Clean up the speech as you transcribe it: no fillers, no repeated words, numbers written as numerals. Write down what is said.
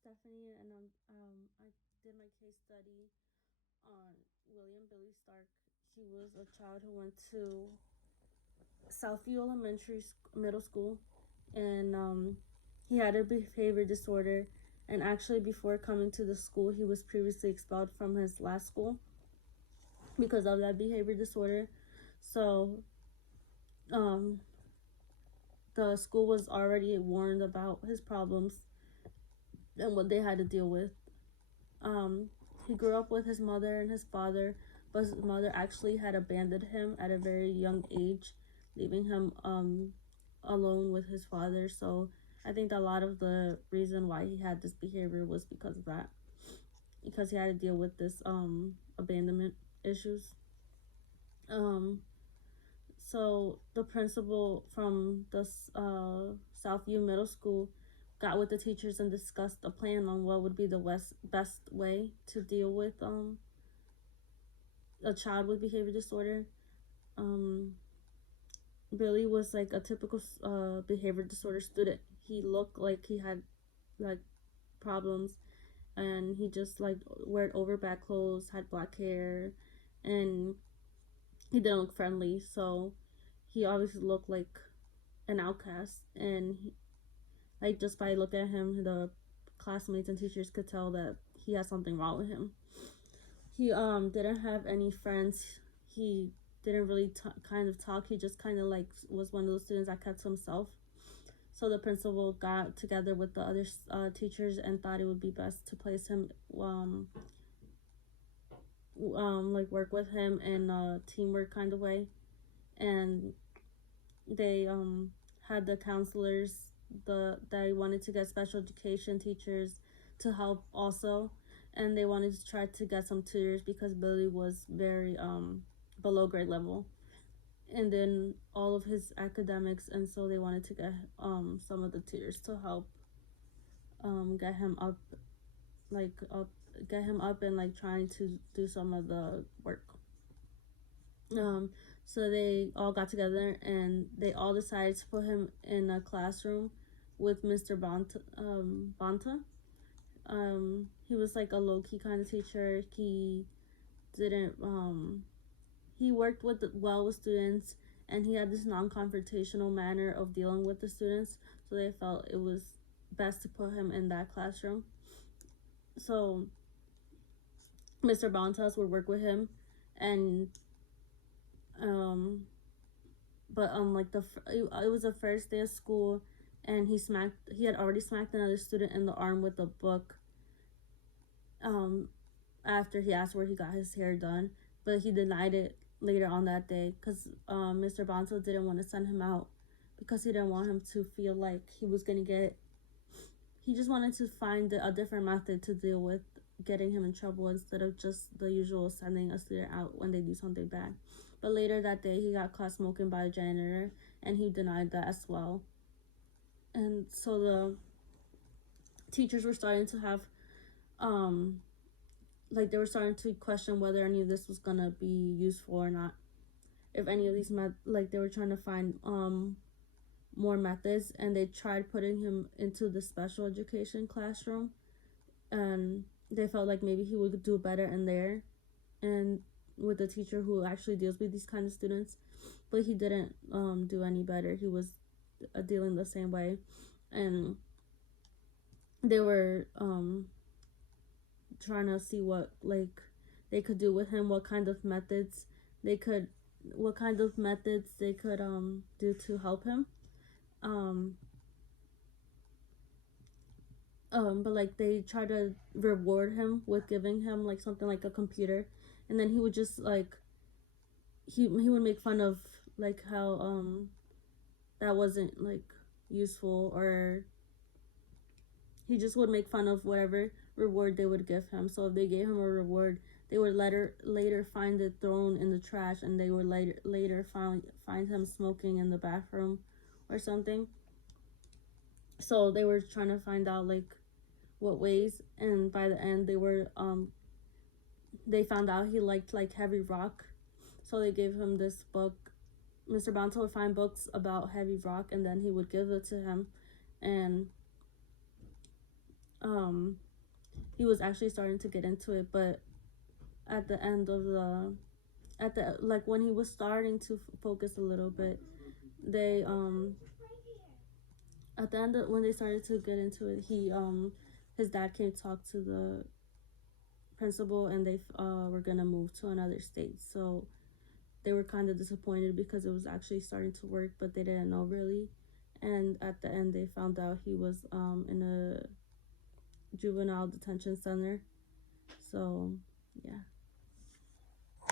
Stephanie, and I did my case study on William Billy Stark. He was a child who went to Southview Middle School, and he had a behavior disorder. And actually, before coming to the school, he was previously expelled from his last school because of that behavior disorder. So, um, the school was already warned about his problems and what they had to deal with. Um, he grew up with his mother and his father, but his mother actually had abandoned him at a very young age, leaving him alone with his father. So I think a lot of the reason why he had this behavior was because of that, because he had to deal with this abandonment issues. Um, so the principal from the Southview Middle School got with the teachers and discussed a plan on what would be the best way to deal with a child with behavior disorder. Um, Billy was like a typical behavior disorder student. He looked like he had like problems, and he just like wore overback clothes, had black hair, and he didn't look friendly. So he obviously looked like an outcast, and like just by looking at him, the classmates and teachers could tell that he had something wrong with him. He didn't have any friends. He didn't really kind of talk. He just kind of like was one of those students that kept to himself. So the principal got together with the other teachers and thought it would be best to place him like work with him in a teamwork kind of way. And they had the counselors, they wanted to get special education teachers to help also, and they wanted to try to get some tutors because Billy was very below grade level, and then all of his academics, and so they wanted to get some of the tutors to help get him up, like up get him up and like trying to do some of the work. Um, so they all got together and they all decided to put him in a classroom with Mr. Banta. He was like a low key kind of teacher. He didn't he worked well with students, and he had this non-confrontational manner of dealing with the students. So they felt it was best to put him in that classroom. So Mr. Bontas would work with him, and um but like it was the first day of school, and he had already smacked another student in the arm with a book um after he asked where he got his hair done, but he denied it later on that day because Mr. Bonzo didn't want to send him out because he didn't want him to feel like he was gonna get, he just wanted to find a different method to deal with getting him in trouble instead of just the usual sending a student out when they do something bad. But later that day, he got caught smoking by a janitor, and he denied that as well. And so the teachers were starting to have, like they were starting to question whether any of this was gonna be useful or not. If any of these like they were trying to find more methods, and they tried putting him into the special education classroom, and they felt like maybe he would do better in there and with the teacher who actually deals with these kind of students, but he didn't do any better. He was dealing the same way, and they were trying to see what like they could do with him, what kind of methods they could do to help him. um but like they try to reward him with giving him like something like a computer, and then he would just like he would make fun of like how that wasn't like useful, or he just would make fun of whatever reward they would give him. So if they gave him a reward, they would later find it thrown in the trash, and they would later find him smoking in the bathroom or something. So they were trying to find out like what ways, and by the end they found out he liked like heavy rock. So they gave him this book. Mr. Bonta would find books about heavy rock, and then he would give it to him, and he was actually starting to get into it, but at the end of the at the like when he was starting to focus a little bit, they at the end of, when they started to get into it, he his dad came to talk to the principal, and they were gonna move to another state. So they were kind of disappointed because it was actually starting to work, but they didn't know really. And at the end, they found out he was in a juvenile detention center. So yeah.